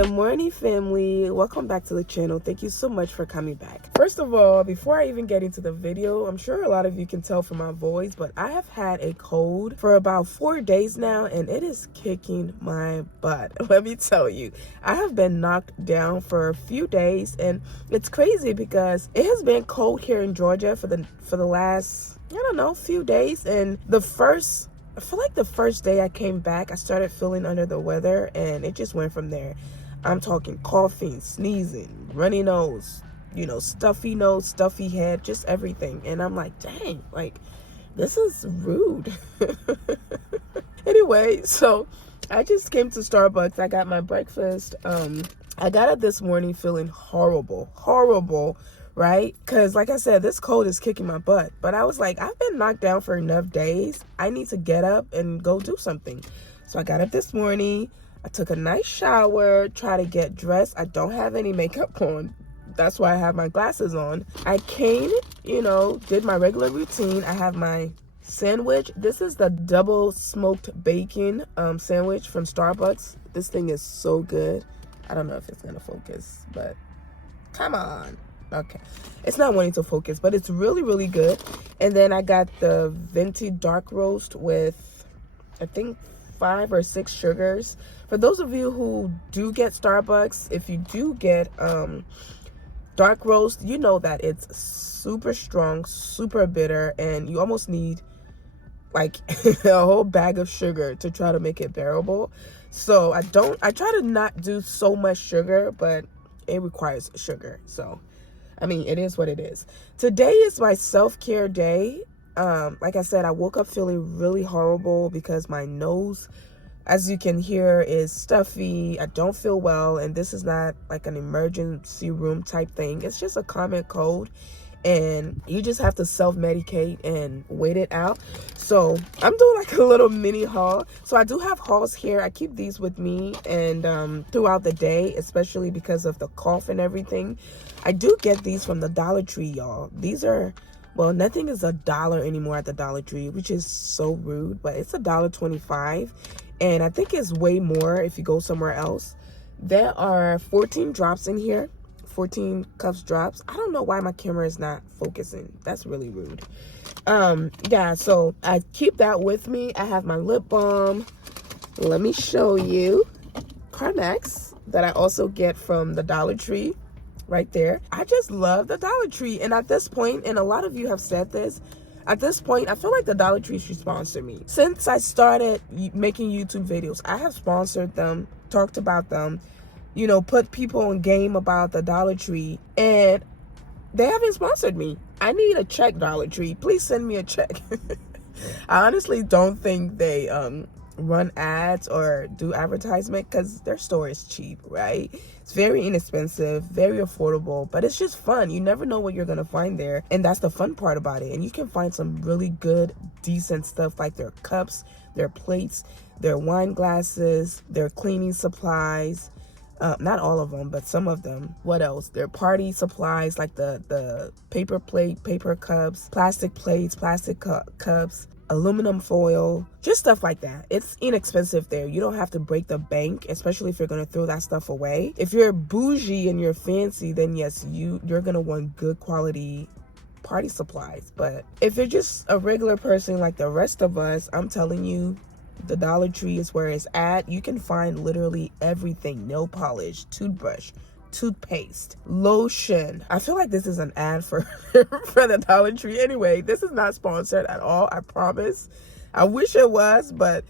Good morning, family. Welcome back to the channel. Thank you so much for coming back. First of all, before I even get into the video, I'm sure a lot of you can tell from my voice, but I have had a cold for about 4 days now, and it is kicking my butt. Let me tell you, I have been knocked down for a few days, and it's crazy because it has been cold here in Georgia for the last, I don't know, few days. And I feel like the first day I came back, I started feeling under the weather, and it just went from there. I'm talking coughing, sneezing, runny nose, stuffy nose, stuffy head, just everything. And I'm like, dang, like, this is rude. Anyway, so I just came to Starbucks. I got my breakfast. I got up this morning feeling horrible, right? Because like I said, this cold is kicking my butt. But I was like, I've been knocked down for enough days. I need to get up and go do something. So I got up this morning. I took a nice shower, try to get dressed. I don't have any makeup on. That's why I have my glasses on. I came, did my regular routine. I have my sandwich. This is the double smoked bacon sandwich from Starbucks. This thing is so good. I don't know if it's gonna focus, but come on. Okay, it's not wanting to focus, but it's really good. And then I got the venti dark roast with, I think, 5 or 6 sugars. For those of you who do get Starbucks, if you do get dark roast, you know that it's super strong, super bitter, and you almost need like a whole bag of sugar to try to make it bearable. So I try to not do so much sugar, but it requires sugar. So I mean, it is what it is. Today is my self-care day. Like I said, I woke up feeling really horrible because my nose, as you can hear, is stuffy. I don't feel well, and this is not like an emergency room type thing. It's just a common cold, and you just have to self-medicate and wait it out. So I'm doing like a little mini haul. So I do have hauls here. I keep these with me and throughout the day, especially because of the cough and everything. I do get these from the Dollar Tree, y'all. These are, well, nothing is $1 anymore at the Dollar Tree, which is so rude, but it's $1.25, and I think it's way more if you go somewhere else. There are 14 drops in here, 14 cups drops. I don't know why my camera is not focusing. That's really rude. Yeah, so I keep that with me. I have my lip balm. Let me show you. Carmex, that I also get from the Dollar Tree. Right there. I just love the Dollar Tree. And at this point, and a lot of you have said this, at this point, I feel like the Dollar Tree should sponsor me. Since I started making YouTube videos, I have sponsored them, talked about them, put people on game about the Dollar Tree, and they haven't sponsored me. I need a check, Dollar Tree. Please send me a check. I honestly don't think they run ads or do advertisement because their store is cheap, right? It's very inexpensive, very affordable, but it's just fun. You never know what you're gonna find there, and that's the fun part about it. And you can find some really good, decent stuff, like their cups, their plates, their wine glasses, their cleaning supplies. Not all of them, but some of them. What else? Their party supplies, like the paper plate, paper cups, plastic plates, plastic cups, aluminum foil, just stuff like that. It's inexpensive there. You don't have to break the bank, especially if you're going to throw that stuff away. If you're bougie and you're fancy, then yes, you're going to want good quality party supplies. But if you're just a regular person like the rest of us, I'm telling you, the Dollar Tree is where it's at. You can find literally everything: nail polish, toothbrush, toothpaste, lotion. I feel like this is an ad for for the Dollar Tree. Anyway, this is not sponsored at all, I promise. I wish it was, but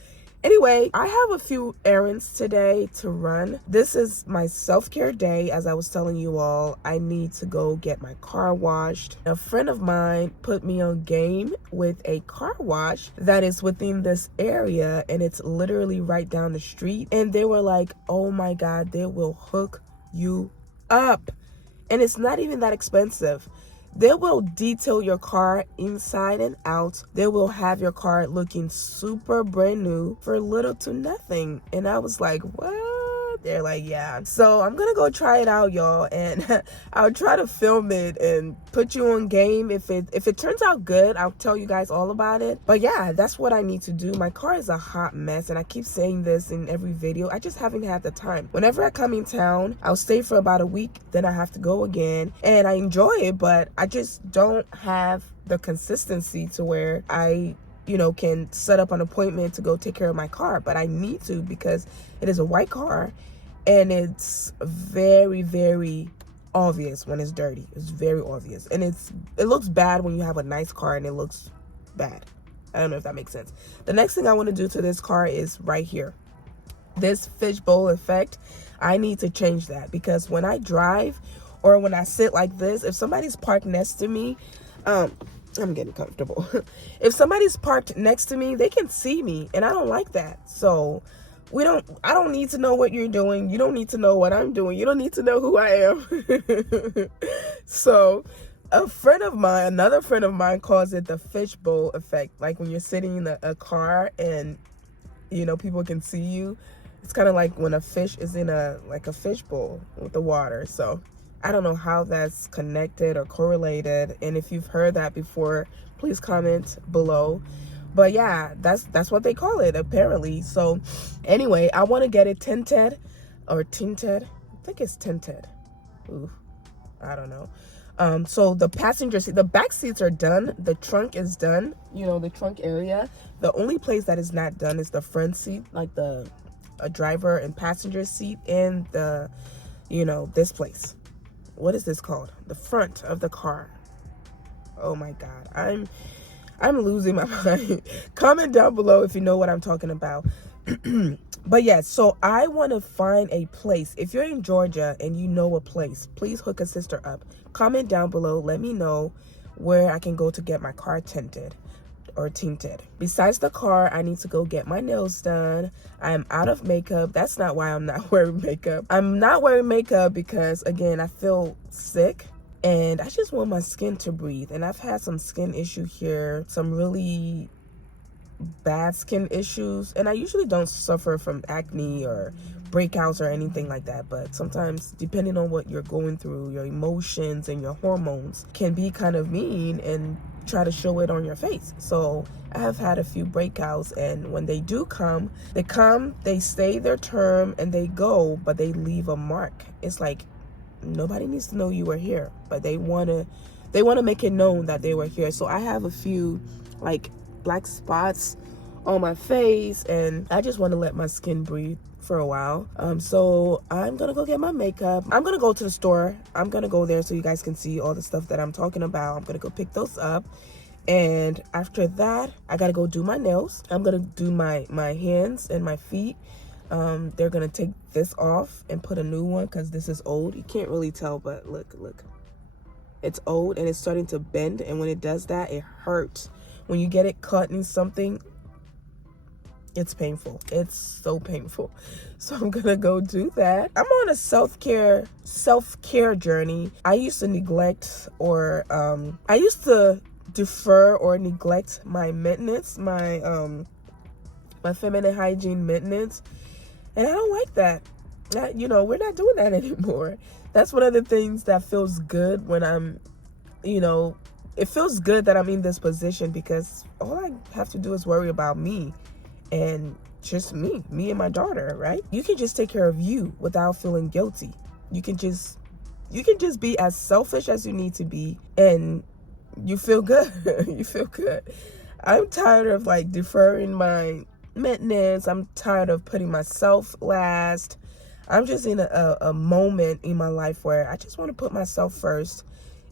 anyway, I have a few errands today to run. This is my self-care day. As I was telling you all, I need to go get my car washed. A friend of mine put me on game with a car wash that is within this area, and it's literally right down the street. And they were like, oh my God, they will hook you up, and it's not even that expensive. They will detail your car inside and out. They will have your car looking super brand new for little to nothing. And I was like, what? They're like, yeah. So I'm gonna go try it out, y'all, and I'll try to film it and put you on game. If it turns out good, I'll tell you guys all about it. But yeah, that's what I need to do. My car is a hot mess, and I keep saying this in every video. I just haven't had the time. Whenever I come in town, I'll stay for about a week, then I have to go again, and I enjoy it, but I just don't have the consistency to where I can set up an appointment to go take care of my car. But I need to, because it is a white car, and it's very, very obvious when it's dirty. It's very obvious, and it looks bad when you have a nice car and it looks bad. I don't know if that makes sense. The next thing I want to do to this car is right here, this fishbowl effect. I need to change that, because when I drive or when I sit like this, if somebody's parked next to me, I'm getting comfortable. If somebody's parked next to me, they can see me, and I don't like that. So I don't need to know what you're doing. You don't need to know what I'm doing. You don't need to know who I am. So another friend of mine calls it the fishbowl effect. Like when you're sitting in a car and people can see you. It's kind of like when a fish is in a fishbowl with the water. So I don't know how that's connected or correlated, and if you've heard that before, please comment below. But yeah, that's what they call it apparently. So anyway, I want to get it tinted or tinted. I think it's tinted. Ooh, I don't know. So the passenger seat, the back seats are done. The trunk is done. The trunk area. The only place that is not done is the front seat, like a driver and passenger seat, and the this place. What is this called? The front of the car. Oh my God. I'm losing my mind. Comment down below if you know what I'm talking about. But yeah, so I want to find a place. If you're in Georgia and you know a place, please hook a sister up. Comment down below. Let me know where I can go to get my car tinted or tinted. Besides the car, I need to go get my nails done. I am out of makeup. That's not why I'm not wearing makeup. I'm not wearing makeup because, again, I feel sick and I just want my skin to breathe. And I've had some skin issue here, some really bad skin issues, and I usually don't suffer from acne or breakouts or anything like that, but sometimes, depending on what you're going through, your emotions and your hormones can be kind of mean and try to show it on your face. So I have had a few breakouts, and when they do come, they stay their term and they go, but they leave a mark. It's like nobody needs to know you were here, but they want to make it known that they were here. So I have a few like black spots on my face, and I just want to let my skin breathe for a while. So I'm gonna go get my makeup. I'm gonna go to the store. I'm gonna go there so you guys can see all the stuff that I'm talking about. I'm gonna go pick those up, and after that I gotta go do my nails. I'm gonna do my hands and my feet. They're gonna take this off and put a new one because this is old. You can't really tell, but look, it's old and it's starting to bend, and when it does that, it hurts. When you get it cut in something, it's painful. It's so painful. So I'm gonna go do that. I'm on a self-care journey. I used to neglect or I used to defer or neglect my maintenance, my feminine hygiene maintenance, and I don't like that. We're not doing that anymore. That's one of the things that feels good when I'm, it feels good that I'm in this position, because all I have to do is worry about me and just me and my daughter, right? You can just take care of you without feeling guilty. You can just be as selfish as you need to be, and you feel good. You feel good. I'm tired of deferring my maintenance. I'm tired of putting myself last. I'm just in a moment in my life where I just want to put myself first,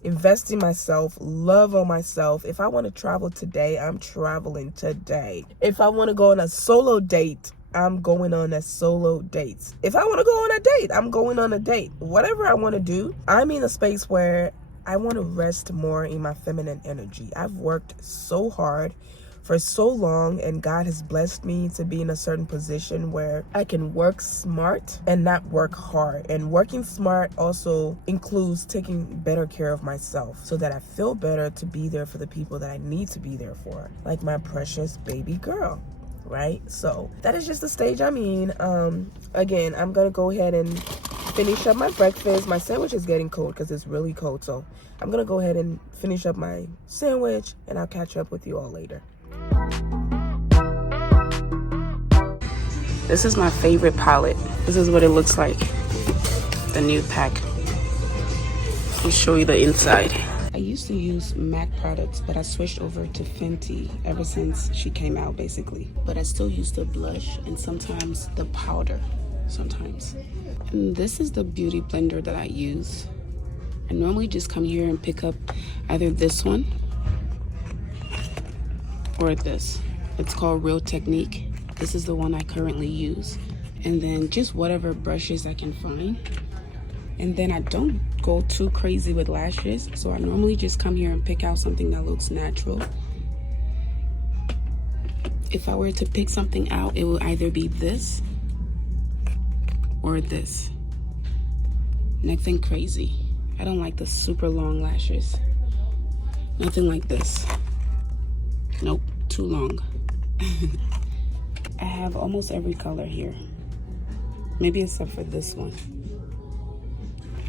invest in myself, love on myself. If I want to travel today, I'm traveling today. If I want to go on a solo date, I'm going on a solo date. If I want to go on a date, I'm going on a date. Whatever I want to do, I'm in a space where I want to rest more in my feminine energy. I've worked so hard for so long, and God has blessed me to be in a certain position where I can work smart and not work hard. And working smart also includes taking better care of myself so that I feel better to be there for the people that I need to be there for, like my precious baby girl. right? So that is just the stage I'm in. Again, I'm gonna go ahead and finish up my breakfast. My sandwich is getting cold because it's really cold, so I'm gonna go ahead and finish up my sandwich, and I'll catch up with you all later. This is my favorite palette. This is what it looks like, the new pack. I'll show you the inside. I used to use MAC products, but I switched over to Fenty ever since she came out, basically. But I still use the blush and sometimes the powder, sometimes. And this is the beauty blender that I use. I normally just come here and pick up either this one or this. It's called Real Technique. This is the one I currently use. And then just whatever brushes I can find. And then I don't go too crazy with lashes, so I normally just come here and pick out something that looks natural. If I were to pick something out, it will either be this or this. Nothing crazy. I don't like the super long lashes. Nothing like this. Nope, too long. I have almost every color here. Maybe except for this one.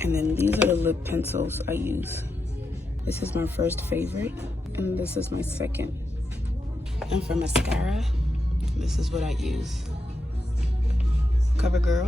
And then these are the lip pencils I use. This is my first favorite, and this is my second. And for mascara, this is what I use. CoverGirl.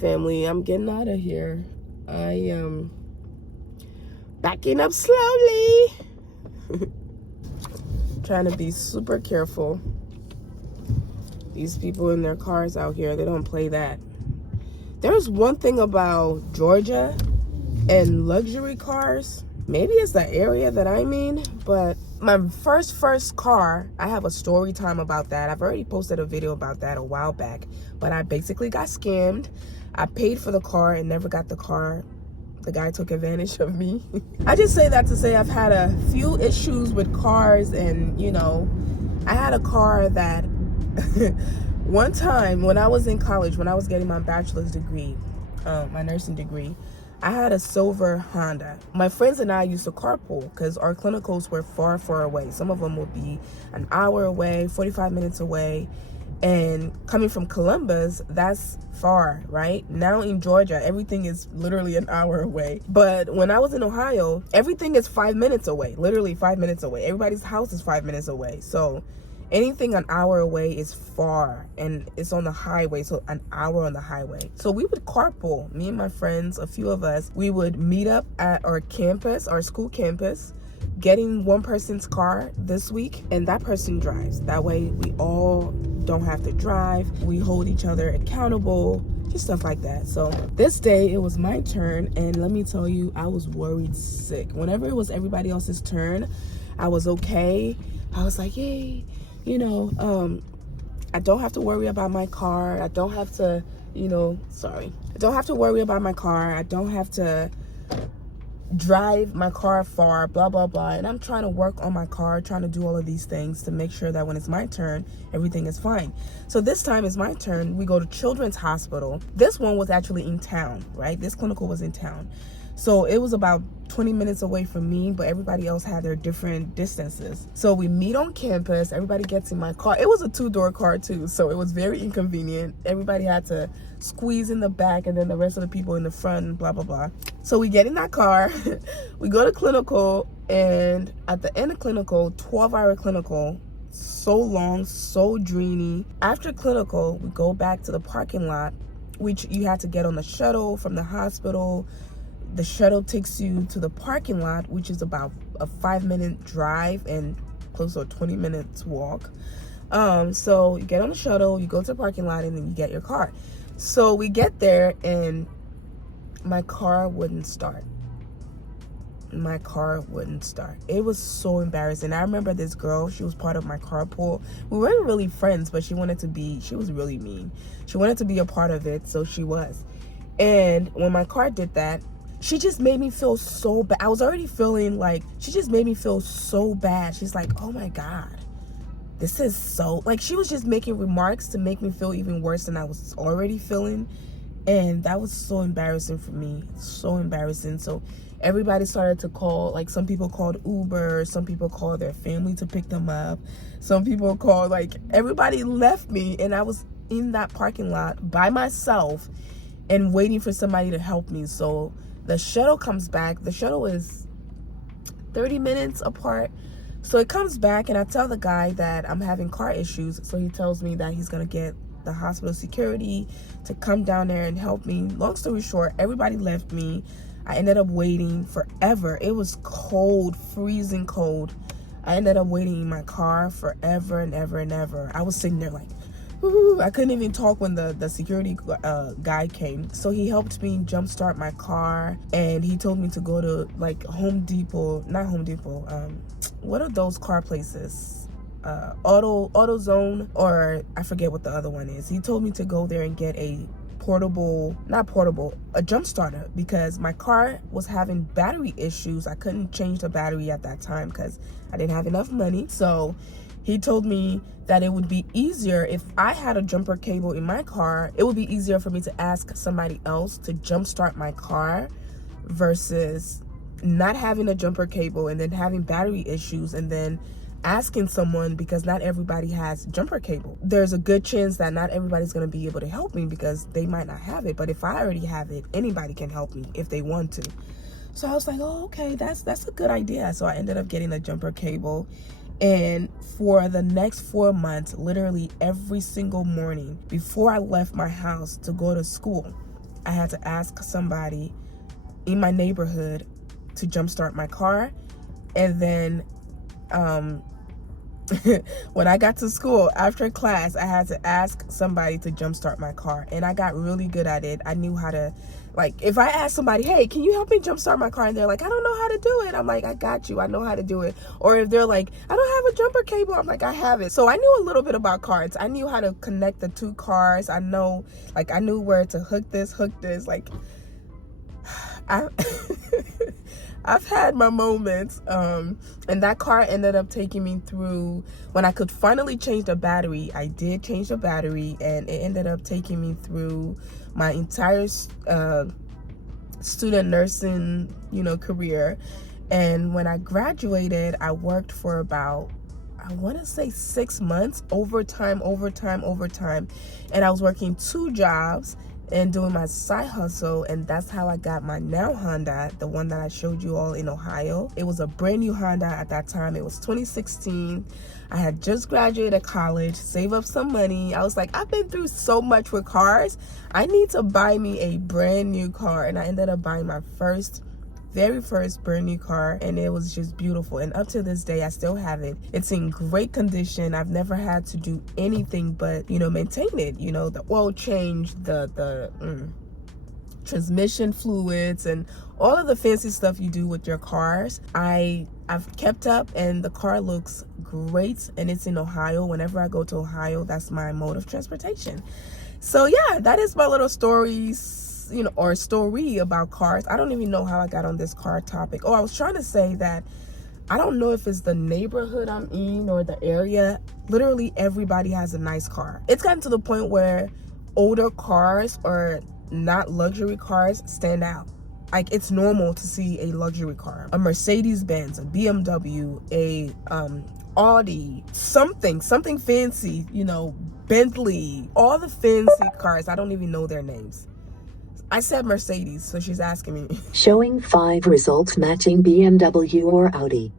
Family, I'm getting out of here. I am backing up slowly. Trying to be super careful. These people in their cars out here, they don't play that. There's one thing about Georgia and luxury cars. Maybe it's the area that I'm in, but my first car, I have a story time about that. I've already posted a video about that a while back, but I basically got scammed. I paid for the car and never got the car. The guy took advantage of me. I just say that to say I've had a few issues with cars, and you know, I had a car that one time when I was in college, when I was getting my bachelor's degree, my nursing degree, I had a silver Honda. My friends and I used to carpool because our clinicals were far away. Some of them would be an hour away, 45 minutes away. And coming from Columbus, that's far, right? Now in Georgia, everything is literally an hour away. But when I was in Ohio, everything is 5 minutes away, literally 5 minutes away. Everybody's house is 5 minutes away. So anything an hour away is far, and it's on the highway, so an hour on the highway. So we would carpool, me and my friends, a few of us, we would meet up at our campus, our school campus, getting one person's car this week, and that person drives. That way we all don't have to drive. We hold each other accountable, just stuff like that. So this day it was my turn, and let me tell you, I was worried sick. Whenever it was everybody else's turn, I was okay. I was like, yay, you know, I don't have to worry about my car. I don't have to, you know, I don't have to worry about my car. I don't have to drive my car far, blah blah blah. And I'm trying to work on my car, trying to do all of these things to make sure that when it's my turn, everything is fine. So this time it's my turn. We go to Children's Hospital. This one was actually in town, right? This clinical was in town, so it was about 20 minutes away from me, but everybody else had their different distances. So we meet on campus, everybody gets in my car. It was a 2-door car too, so it was very inconvenient. Everybody had to squeeze in the back, and then the rest of the people in the front, blah blah blah. So we get in that car, we go to clinical, and at the end of clinical, 12-hour clinical, so long, so dreamy. After clinical, we go back to the parking lot, which you had to get on the shuttle from the hospital. The shuttle takes you to the parking lot, which is about a 5-minute drive and close to a 20 minutes walk. So you get on the shuttle, you go to the parking lot, and then you get your car. So we get there, and my car wouldn't start. My car wouldn't start. It was so embarrassing. I remember this girl, she was part of my carpool. We weren't really friends, but she was really mean. She wanted to be a part of it, so she was. And when my car did that, she just made me feel so bad. I was already feeling like, she just made me feel so bad. She's like, oh my God, this is so, like, she was just making remarks to make me feel even worse than I was already feeling. And that was so embarrassing for me, so embarrassing. So everybody started to call, like, some people called Uber, some people called their family to pick them up, some people called, like, everybody left me, and I was in that parking lot by myself and waiting for somebody to help me. So the shuttle comes back. The shuttle is 30 minutes apart. So it comes back, and I tell the guy that I'm having car issues. So he tells me that he's gonna get the hospital security to come down there and help me. Long story short, everybody left me. I ended up waiting forever. It was cold, freezing cold. I ended up waiting in my car forever and ever and ever. I was sitting there like, ooh, I couldn't even talk when the security guy came. So he helped me jumpstart my car, and he told me to go to like Home Depot, not Home Depot, what are those car places? AutoZone, or I forget what the other one is. He told me to go there and get a jump starter, because my car was having battery issues. I couldn't change the battery at that time because I didn't have enough money. So he told me that it would be easier if I had a jumper cable in my car. It would be easier for me to ask somebody else to jumpstart my car versus not having a jumper cable and then having battery issues and then asking someone, because not everybody has jumper cable. There's a good chance that not everybody's going to be able to help me because they might not have it. But if I already have it, anybody can help me if they want to. So I was like, oh, okay, that's a good idea. So I ended up getting a jumper cable. And for the next 4 months, literally every single morning before I left my house to go to school, I had to ask somebody in my neighborhood to jumpstart my car. And then when I got to school after class, I had to ask somebody to jumpstart my car, and I got really good at it. I knew how to, like, if I asked somebody, hey, can you help me jumpstart my car, and they're like, I don't know how to do it, I'm like, I got you, I know how to do it. Or if they're like, I don't have a jumper cable, I'm like, I have it. So I knew a little bit about cars. I knew how to connect the two cars. I knew where to hook this, like, I've had my moments, and that car ended up taking me through, when I could finally change the battery, I did change the battery, and it ended up taking me through my entire student nursing, career. And when I graduated, I worked for about, I want to say 6 months, overtime, and I was working 2 jobs and doing my side hustle, and that's how I got my now Honda, the one that I showed you all in Ohio. It was a brand new Honda at that time. It was 2016. I had just graduated college, save up some money. I was like, I've been through so much with cars. I need to buy me a brand new car, and I ended up buying my very first brand new car, and it was just beautiful. And up to this day, I still have it. It's in great condition. I've never had to do anything but maintain it, the oil change, the transmission fluids, and all of the fancy stuff you do with your cars. I've kept up, and the car looks great, and it's in Ohio. Whenever I go to Ohio, that's my mode of transportation. So yeah, that is my little stories, or story about cars. I don't even know how I got on this car topic. Oh, I was trying to say that I don't know if it's the neighborhood I'm in or the area. Literally everybody has a nice car. It's gotten to the point where older cars or not luxury cars stand out. Like, it's normal to see a luxury car, a Mercedes-Benz, a BMW, a Audi, something fancy, Bentley, all the fancy cars. I don't even know their names. I said Mercedes, so she's asking me. Showing 5 results matching BMW or Audi.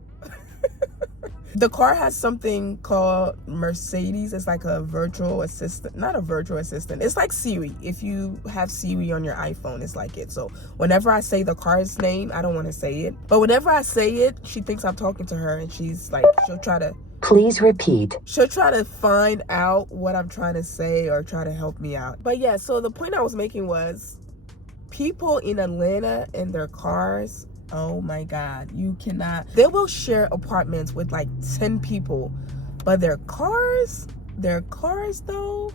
The car has something called Mercedes. It's like a virtual assistant. Not a virtual assistant. It's like Siri. If you have Siri on your iPhone, it's like it. So whenever I say the car's name, I don't want to say it. But whenever I say it, she thinks I'm talking to her, and she's like, she'll try to... Please repeat. She'll try to find out what I'm trying to say or try to help me out. But yeah, so the point I was making was, people in Atlanta and their cars, oh my God, you cannot. They will share apartments with like 10 people, but their cars though,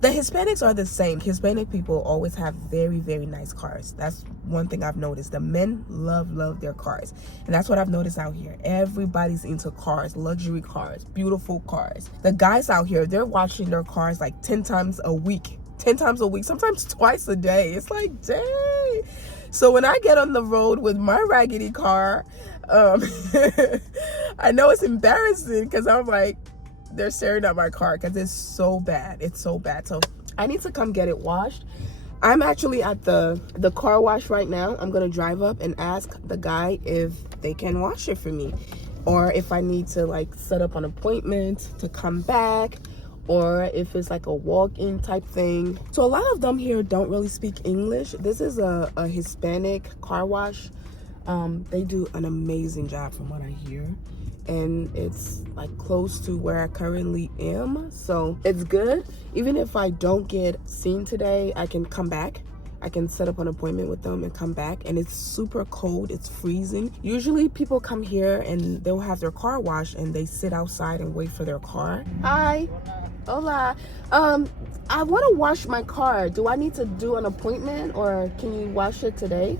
the Hispanics are the same. Hispanic people always have very, very nice cars. That's one thing I've noticed. The men love their cars. And that's what I've noticed out here. Everybody's into cars, luxury cars, beautiful cars. The guys out here, they're washing their cars like 10 times a week. 10 times a week, sometimes twice a day. It's like, dang. So when I get on the road with my raggedy car, I know it's embarrassing because I'm like, they're staring at my car because it's so bad. It's so bad. So I need to come get it washed. I'm actually at the car wash right now. I'm gonna drive up and ask the guy if they can wash it for me, or if I need to like set up an appointment to come back, or if it's like a walk-in type thing. So a lot of them here don't really speak English. This is a Hispanic car wash. They do an amazing job from what I hear, and it's like close to where I currently am, so it's good. Even if I don't get seen today, I can come back. I can set up an appointment with them and come back. And it's super cold, it's freezing. Usually people come here and they'll have their car washed and they sit outside and wait for their car. Hi. Hola. I want to wash my car. Do I need to do an appointment, or can you wash it today?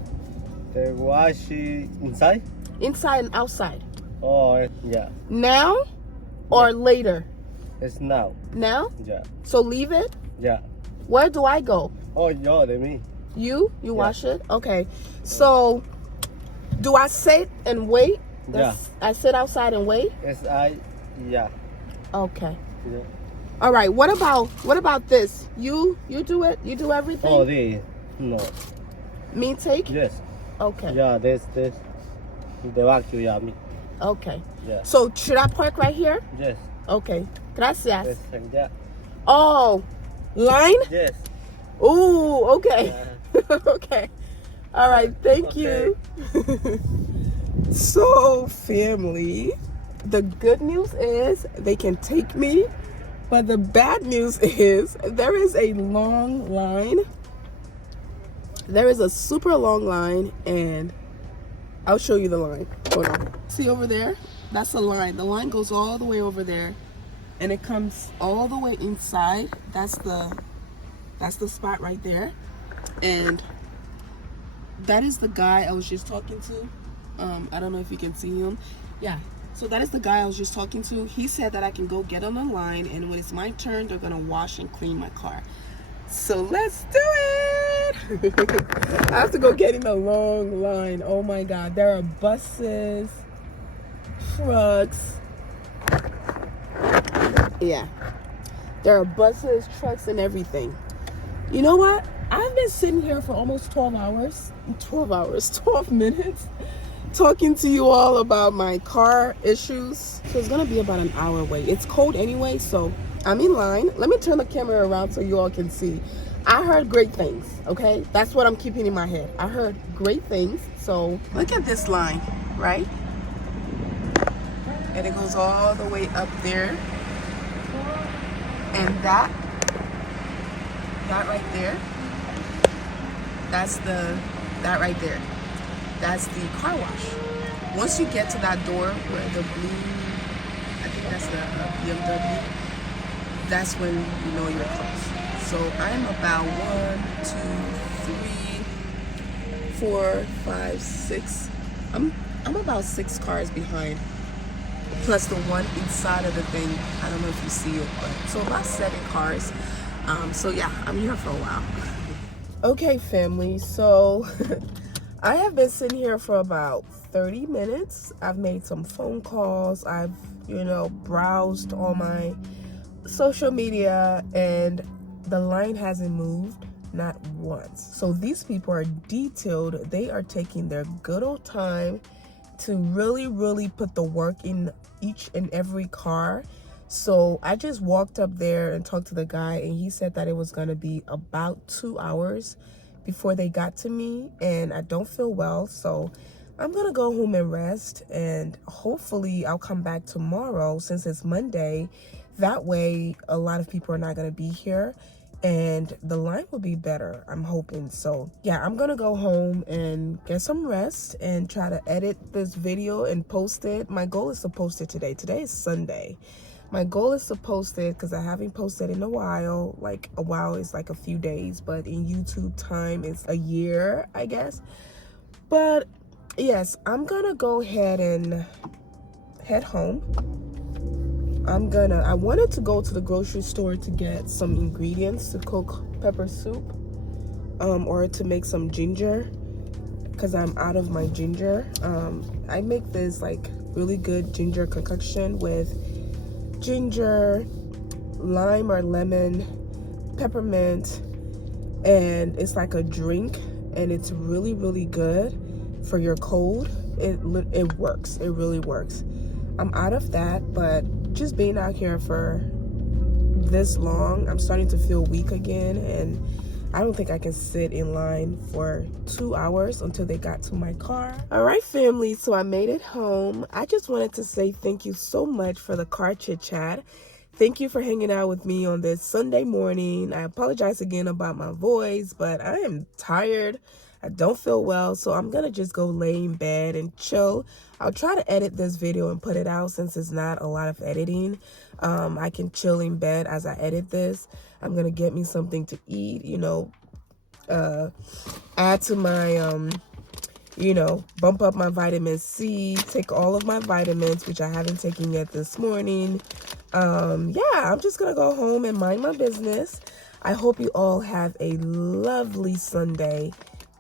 They wash it inside? Inside and outside. Oh, yeah. Now or later? It's now. Now? Yeah. So leave it? Yeah. Where do I go? Oh, yo, de me. You wash it? Okay. So do I sit and wait? Yeah. I sit outside and wait? Yeah. Okay. Yeah. All right. What about this? You do it? You do everything? Oh, this. No. Me take? Yes. Okay. Yeah, this. The vacuum, yeah, me. Okay. Yeah. So should I park right here? Yes. Okay. Gracias. Yes. Yeah. Oh, line? Yes. Ooh, okay. Yeah. Okay. All right. Thank Okay. you. So, family, the good news is they can take me, but the bad news is there is a long line. There is a super long line, and I'll show you the line. Hold on. See over there? That's the line. The line goes all the way over there, and it comes all the way inside. That's the spot right there. And that is the guy I was just talking to. I don't know if you can see him. Yeah. So that is the guy I was just talking to. He said that I can go get on the line, and when it's my turn, they're gonna wash and clean my car. So let's do it. I have to go get in a long line. Oh my God. There are buses, trucks. Yeah. There are buses, trucks, and everything. You know what? I've been sitting here for almost 12 minutes, talking to you all about my car issues. So it's gonna be about an hour wait. It's cold anyway, so I'm in line. Let me turn the camera around so you all can see. I heard great things, okay? That's what I'm keeping in my head. I heard great things. So look at this line, right? And it goes all the way up there. And that right there, that right there, that's the car wash. Once you get to that door where the blue, I think that's the BMW, that's when you know you're close. So I'm about 1, 2, 3, 4, 5, 6. I'm about 6 cars behind, plus the one inside of the thing. I don't know if you see it, but so about 7 cars. So yeah, I'm here for a while. Okay, family, so I have been sitting here for about 30 minutes. I've made some phone calls. I've, browsed all my social media, and the line hasn't moved, not once. So these people are detailed. They are taking their good old time to really, really put the work in each and every car. So I just walked up there and talked to the guy, and he said that it was going to be about 2 hours before they got to me, and I don't feel well, so I'm going to go home and rest, and hopefully I'll come back tomorrow since it's Monday. That way a lot of people are not going to be here, and the line will be better, I'm hoping. So yeah, I'm gonna go home and get some rest and try to edit this video and post it. My goal is to post it today. Today is Sunday. My goal is to post it because I haven't posted in a while. Like a while is like a few days, but in YouTube time it's a year, I guess. But yes, I'm gonna go ahead and head home. I wanted to go to the grocery store to get some ingredients to cook pepper soup, or to make some ginger, because I'm out of my ginger. I make this like really good ginger concoction with ginger, lime or lemon, peppermint, and it's like a drink, and it's really, really good for your cold. It works. It really works. I'm out of that, but just being out here for this long, I'm starting to feel weak again, and I don't think I can sit in line for 2 hours until they got to my car. All right, family, so I made it home. I just wanted to say thank you so much for the car chit chat. Thank you for hanging out with me on this Sunday morning. I apologize again about my voice, but I am tired. I don't feel well, so I'm gonna just go lay in bed and chill. I'll try to edit this video and put it out since it's not a lot of editing. I can chill in bed as I edit this. I'm gonna get me something to eat, you know, add to my, you know, bump up my vitamin C, take all of my vitamins, which I haven't taken yet this morning. Yeah, I'm just gonna go home and mind my business. I hope you all have a lovely Sunday.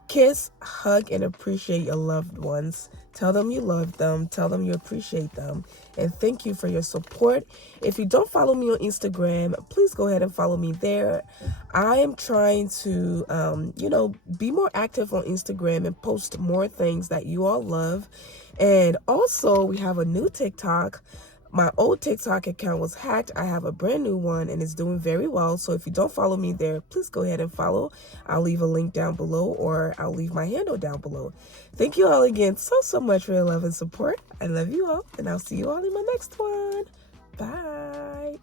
Kiss, hug, and appreciate your loved ones. Tell them you love them. Tell them you appreciate them. And thank you for your support. If you don't follow me on Instagram, please go ahead and follow me there. I am trying to, you know, be more active on Instagram and post more things that you all love. And also, we have a new TikTok. My old TikTok account was hacked. I have a brand new one and it's doing very well. So if you don't follow me there, please go ahead and follow. I'll leave a link down below, or I'll leave my handle down below. Thank you all again so much for your love and support. I love you all, and I'll see you all in my next one. Bye.